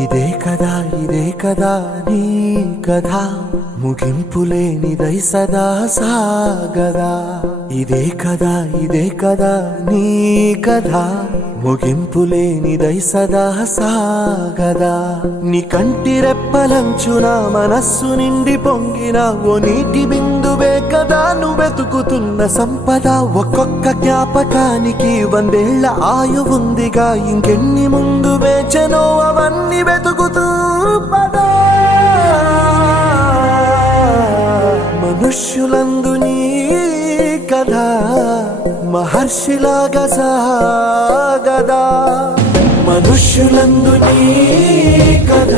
ఇదే కదా నీ కథ ముగింపులేనిదై సదా సాగదా. ఇదే కదా నీ కథ ముగింపులేనిదై సదా సాగదా. నీ కంటి రెప్పలంచున మనస్సు నిండి పొంగిన ఓ నీటి బిందువే కదా నువ్వెతుకుతున్న సంపద. ఒక్కొక్క జ్ఞాపకానికి 100 ఏళ్ల ఆయువుందిగా, ఇంకెన్ని ముందు వేచనో అవన్నీ వెతుకుతూ పదా. మనుష్యులందు నీ కథ మహర్షిలాగా సాగదా. మనుష్యులందు నీ కథ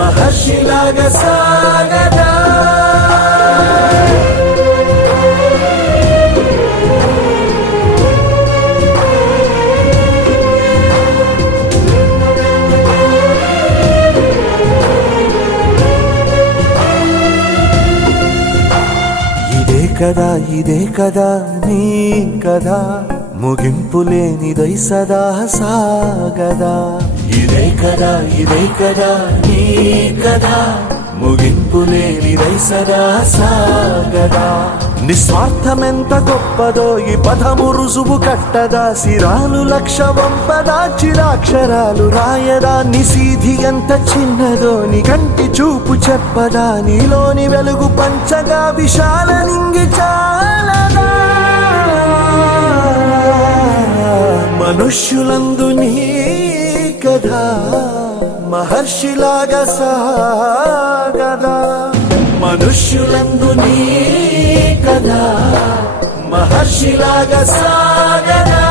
మహర్షిలాగా సాగదా. ఇదే కదా నీ కథ ముగింపులేనిదై సదా సాగదా. ఇదే కదా నీ కథ ముగింపులేనిదై సదా సాగదా. నిస్వార్థమెంత గొప్పదో ఈ పదము రుజువు కట్టదా. సిరాలు 1,00,000 వంపదా, చిరాక్షరాలు రాయదా. నిశీధి ఎంత చిన్నదో నీ కంటి చూపు చెప్పదా. నీలోని వెలుగు పంచగా విశాల నింగి చాలదా. మనుష్యులందు నీ కథ మహర్షిలాగా సాగదా. మనుష్యులందు నీ కథ మహర్షిలాగా సాగదా.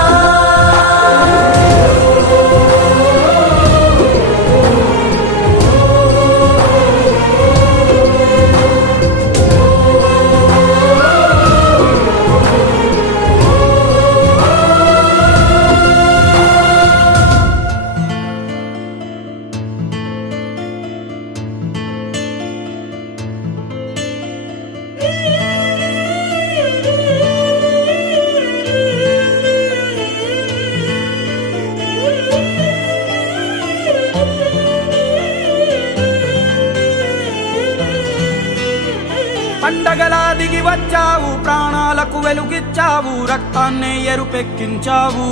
పండగలా దిగి వచ్చావు, ప్రాణాలకు వెలుగిచ్చావు, రక్తాన్నే ఎరుపెక్కించావు.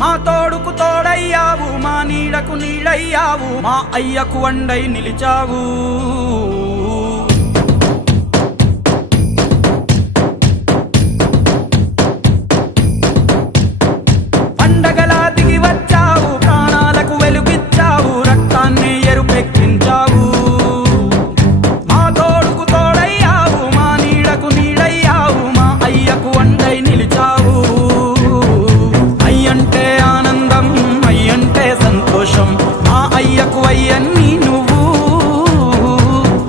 మా తోడుకు తోడయ్యావు, మా నీడకు నీడయ్యావు, మా అయ్యకు వండై నిలిచావు. పండగలా దిగి వచ్చావు, ప్రాణాలకు వెలుగిచ్చావు, రక్తాన్నే ఎరుపెక్కించావు. మా అయ్యకు అయ్యన్ని నువ్వు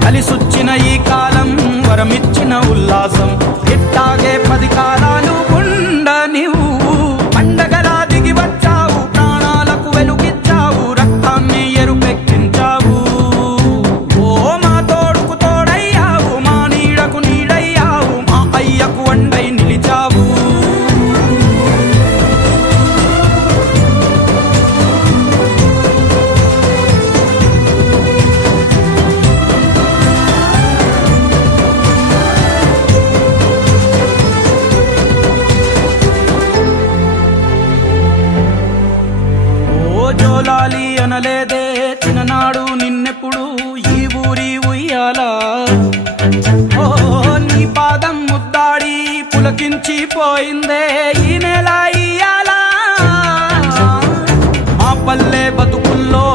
కలిసొచ్చిన ఈ కాలం వరమిచ్చిన ఉల్లాసం ఇట్టాగే 10 కాలాలు ఉండ నువ్వు. పండగలా దిగి వచ్చావు, ప్రాణాలకు వెలుగిచ్చావు, రక్తాన్ని ఎరుపెక్కించావు. ఓ మా తోడుకు తోడయ్యావు, మా నీడకు నీడయ్యావు, మా అయ్యకు వండై నిలిచావు. జోలాలి అనలేదే చిన్ననాడు నిన్నెప్పుడు ఈ ఊరి ఉయ్యాలా. ఓ నీ పాదం ముద్దాడి పులకించి పోయిందే ఈ నెల ఇయ్యాలా. మా పల్లె బతుకుల్లో